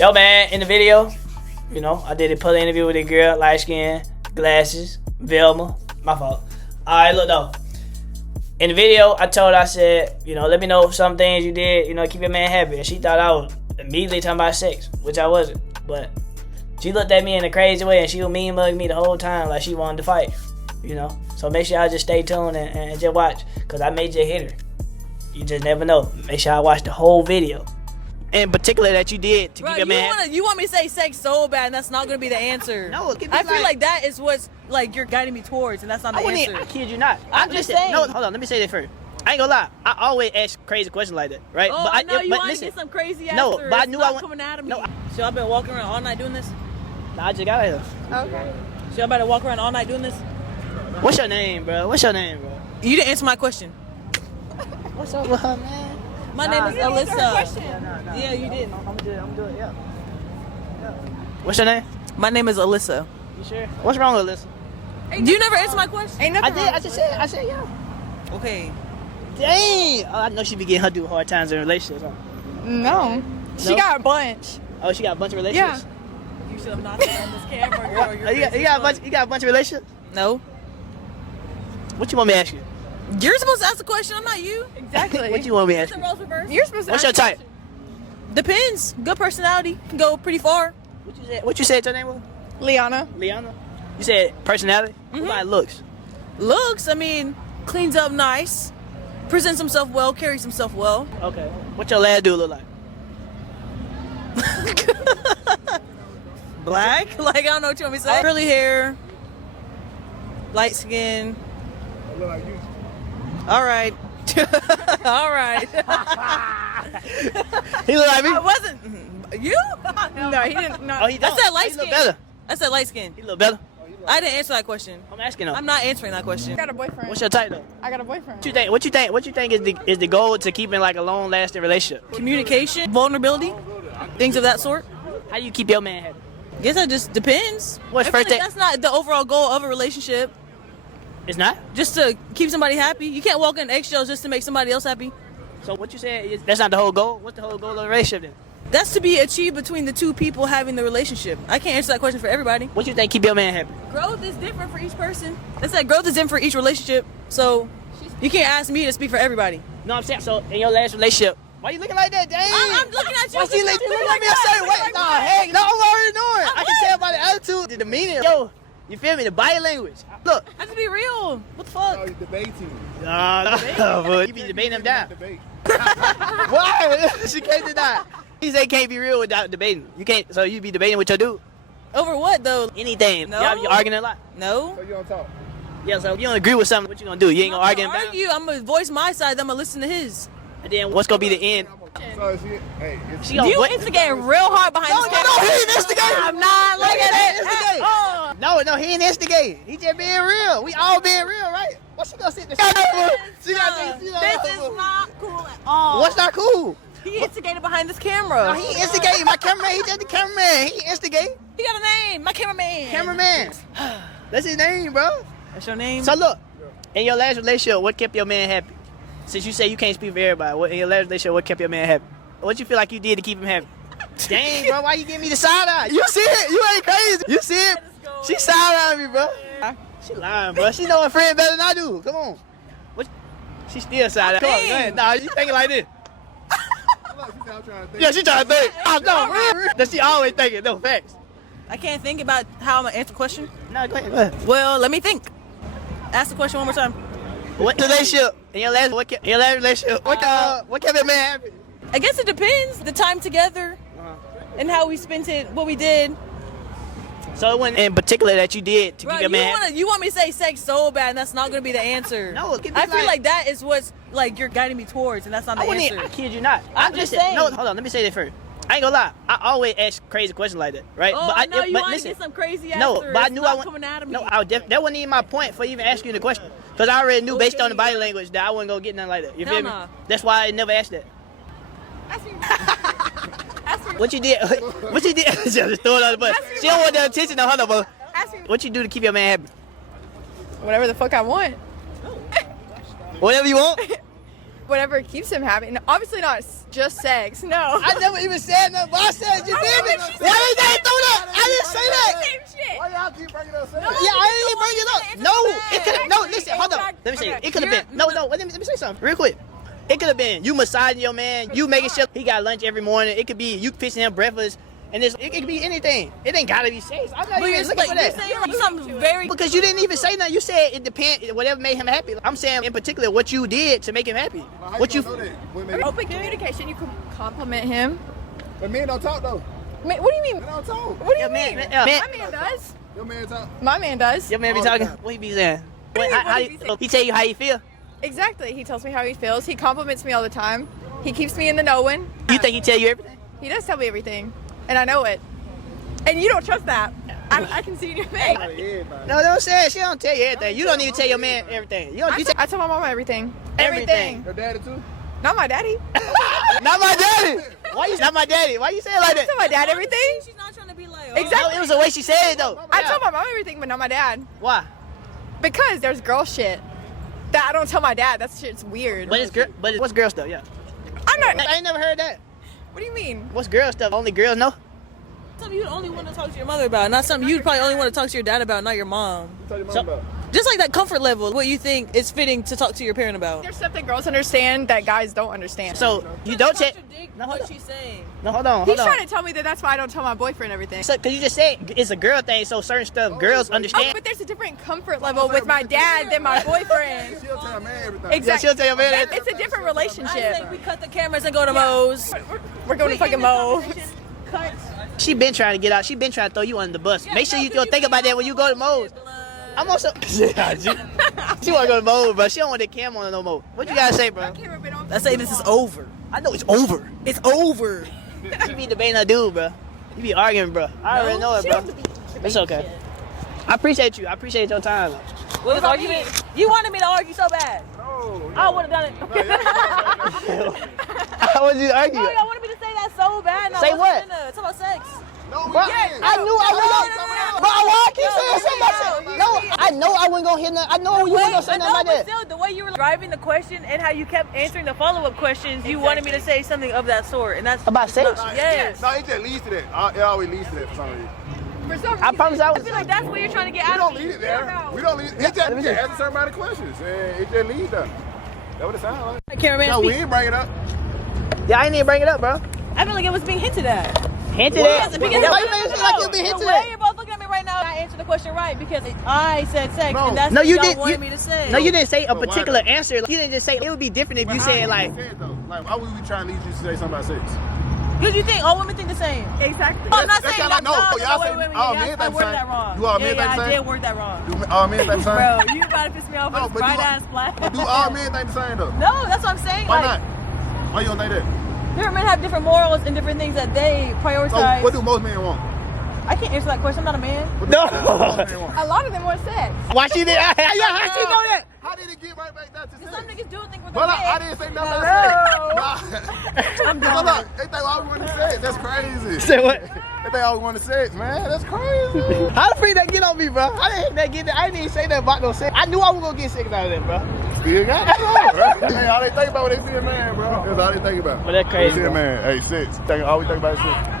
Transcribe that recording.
Yo, man, in the video, you know, I did a pull interview with a girl, light skin, glasses, Velma. My fault. Alright, look though. In the video, I told her, I said, you know, let me know some things you did, you know, keep your man happy. And she thought I was immediately talking about sex, which I wasn't. But she looked at me in a crazy way and she was mean mugging me the whole time like she wanted to fight, you know. So make sure y'all just stay tuned and just watch, because I may just hit her. You just never know. Make sure I watch the whole video. In particular that you did to keep your man happy. You want me to say sex so bad and that's not going to be the answer. No, I feel like that is what's like you're guiding me towards, and that's not the answer. I kid you not. I'm just saying. No, hold on. Let me say this first. I ain't gonna lie. I always ask crazy questions like that, right? Oh, but I know you want to listen, get some crazy answers. No, but I knew I coming out of me. No, So I've been walking around all night doing this? nah, I just got out here. Okay. So y'all better walk around all night doing this? What's your name, bro? What's your name, bro? You didn't answer my question. What's up with her, man? My name is Alyssa. Yeah, you didn't. I'm gonna do it, yeah. What's your name? My name is Alyssa. You sure? What's wrong with Alyssa? You never answered my question? Ain't nothing I did. I said yeah. Okay. Dang. Oh, I know she be getting her do hard times in relationships, huh? No. She got a bunch. Oh, she got a bunch of relationships? You should have not said on this camera, girl. You got a bunch of relationships? No. What you want me to ask you? You're supposed to ask the question. I'm not you. Exactly. What you want me to ask you? You're supposed to What's your type? Depends. Good personality can go pretty far. What you said your name was? Liana. Liana? You said personality? What about looks? Looks, I mean, cleans up nice, presents himself well, carries himself well. Okay. What your last dude look like? Black? Like, I don't know what you want me to say. Curly hair, light skin. I look like you. All right. All right. He look like me? I wasn't. You? No, he didn't. No. Oh, he don't. I said light He skin. look better. I said light skin. He look better. I didn't answer that question. I'm asking him. I'm not answering that question. I got a boyfriend. What's your type though? I got a boyfriend. What you think is the goal to keeping like a long lasting relationship? Communication, vulnerability, things of that sort. How do you keep your man happy? Guess that just depends. What's I feel first like thing? that's not the overall goal of a relationship. It's not? Just to keep somebody happy. You can't walk in eggshells just to make somebody else happy. So what you said is that's not the whole goal? What's the whole goal of the relationship then? That's to be achieved between the two people having the relationship. I can't answer that question for everybody. What you think keep your man happy? Growth is different for each person. It's like growth is different for each relationship. So you can't ask me to speak for everybody. No, I'm saying, so in your last relationship, why you looking like that? Dang. I'm looking at you. Why she looking at me a certain way? Nah, heck, no, I'm already knowing. I can tell by the attitude, the demeanor. Yo, you feel me? The body language. Look. I have to be real. What the Oh, fuck? you debating. Nah, but you be debating them down. Debate. Why? She can't deny. He say can't be real without debating. You can't, so you be debating with your dude? Over what though? Anything. No. Y'all be arguing a lot? No. So you don't talk. Yeah, so if you don't agree with something, what you gonna do? You ain't gonna argue about it? I'm gonna voice my side. I'm gonna listen to his. And then what's gonna be the end? So is he, hey, it's, She gonna You what? instigating real hard behind No, this no, camera. no, he ain't instigating. I'm not. Look He at ain't it. instigating. Oh. No, he ain't instigating. He just being real. We all being real, right? What's she gonna sit there? She got This is not cool at all. What's not cool? He instigated behind this camera. No, he instigating. My cameraman, he just the cameraman. He instigating. He got a name. My cameraman. Cameraman. That's his name, bro. That's your name? So look, in your last relationship, what kept your man happy? Since you say you can't speak for everybody, in your last relationship, what kept your man happy? What you feel like you did to keep him happy? Dang, bro, why you giving me the side eye? You see it? You ain't crazy. You see it? She side eyeing me, bro. She lying, bro. She know her friend better than I do. Come on. What? She still side eyeing. Come on, go ahead. Nah, you thinking like this. I'm trying to think. Yeah, she trying to think. Oh, no, real. That she always thinking. No, facts. I can't think about how I'm gonna answer the question. No, go ahead. Well, let me think. Ask the question one more time. What relationship? In your last relationship, what kept your man happy? I guess it depends. The time together and how we spent it, what we did. So it wasn't in particular that you did to keep your man happy? You want me to say sex so bad, and that's not gonna be the answer. No, I feel like that is what's like you're guiding me towards, and that's not the answer. I kid you not. I'm just saying. No, hold on. Let me say this first. I ain't gonna lie. I always ask crazy questions like that, right? Oh, but I know you want to listen, get some crazy answers. No, but I knew I coming out of me. No, that wasn't even my point for even asking you the question. Because I already knew based on the body language that I wasn't gonna get nothing like that. You Hell feel me? nah. That's why I never asked that. Ask me. What you did? What you did? Just throw it on the bus. She don't want the attention on her no more. Ask me. What you do to keep your man happy? Whatever the fuck I want. Whatever you want. Whatever keeps him happy. And obviously not just sex. No. I never even said nothing, but I said you did it. Why did they do that? I didn't say that. Same shit. Why y'all keep bringing up sex? Yeah, I didn't even bring it up. No, it could have. No, listen, hold on. Let me say it. It could have been. No, let me say something real quick. It could have been you massaging your man, you making sure he got lunch every morning. It could be you fixing him breakfast, and it could be anything. It ain't gotta be sex. I'm not even looking for that. You're saying something very Because you didn't even say nothing. You said it depends. Whatever made him happy. I'm saying in particular what you did to make him happy. What you? know that? Women, Open communication. You can compliment him. but men don't talk though. What do you mean? Men don't talk. What do you Yeah, mean? man. My man does. Your man talk. My man does. Your man be All the talking. time. What he be saying? What How he be saying? he tell you how you feel? Exactly. He tells me how he feels. He compliments me all the time. He keeps me in the knowing. You think he tell you everything? He does tell me everything, and I know it. And you don't trust that. I can see in your face. No, don't say it. She don't tell you everything. You don't even tell your man everything. You don't. You I tell my mama everything. Everything. Your daddy too? Not my daddy. Not my daddy. Why you? Not my daddy. Why you say it like I that? tell my dad everything. She's not trying to be like, Exactly. No, it was the way she said it though. I Yeah. tell my mom everything, but not my dad. Why? Because there's girl shit that I don't tell my dad. That shit's weird. But it's girl. But what's girl stuff? Yeah. I'm not. I ain't never heard that. What do you mean? What's girl stuff? Only girls know. something you'd only want to talk to your mother about, not something you'd probably only want to talk to your dad about, not your mom. Tell your mom So- about. Just like that comfort level, what you think is fitting to talk to your parent about. There's stuff that girls understand that guys don't understand. So you don't check. Contradict No, hold what on. she's saying. No, hold on. He's Hold on. trying to tell me that that's why I don't tell my boyfriend everything. So, cause you just said it's a girl thing, so certain stuff girls Oh, understand. but there's a different comfort level with my dad than my boyfriend. She'll tell a man everything. Exactly. she'll tell your man It's a different I relationship. say we cut the cameras and go to Moe's. We're going to fucking Mo. She been trying to get out. She been trying to throw you under the bus. Make sure you think about that when you go to Moe's. I'm also. She want to go to Moe's, bro. She don't want that camera on no more. What you gotta say, bro? I say this is over. I know it's over. It's over. You be debating a dude, bro. You be arguing, bro. I already know it, bro. It's okay. I appreciate you. I appreciate your time. What was argument? You wanted me to argue so bad. No. I would have done it. I want you to argue. Oh, y'all wanted me to say that so bad. Say what? Talk about sex. No, we Bro, didn't. I knew I wasn't gonna. Bro, why I keep saying something about sex? No, I know I wasn't gonna hit nothing. I know you wasn't gonna say nothing about but that. still, the way you were driving the question and how you kept answering the follow-up questions, you wanted me to say something of that sort, and that's About sex? Yes. No, it just leads to that. It always leads to that for some reason. For some reason. I promise I was. I feel like that's what you're trying to get We out don't of lead me. it there. We don't lead. It just answer certain amount of questions, and it just leads there. That's what it sounds like. Cameraman, No, we ain't bring it up. Yeah, I didn't even bring it up, bro. I feel like it was being hinted at. Hinted Yes, at. because Why you making it like it been hinted the way at? you're both looking at me right now, I answered the question right because I said sex, Bro. and that's No, what you y'all didn't. wanted me to say. No, you didn't say a Bro, why particular though? answer. You didn't just say it would be different if you said like. Like, why would we try and lead you to say something about sex? Because you think all women think the same. Exactly. Oh, I'm not That's saying kinda that. like- no, y'all wait, say wait, wait, all yeah, men I think worded the that same. wrong. Do all men yeah, think the I same? did word that wrong. Do all men think the same? Bro, you about to piss me off No, with but bright ass black. But do all men think the same though? No, that's what I'm saying. Why like, not? Why you don't think that? different men have different morals and different things that they So prioritize. what do most men want? I can't answer that question. I'm not a man. What No. do most men want? A lot of them want sex. Why she did? Yeah, how she know that? How did it get right back down to Some sex? niggas do think we're But the I man. didn't say nothing about sex. Nah. Look, they think all we want is sex. That's crazy. Say what? They think all we want is sex, man. That's crazy. How the freak that get on me, bro? I didn't that get that. I didn't even say that about no sex. I knew I was gonna get sex out of that, bro. Still got it. Hey, all they think about when they see a man, bro. That's all they think about. But that's crazy, They see a bro. man. Hey, sex. All we think about is sex.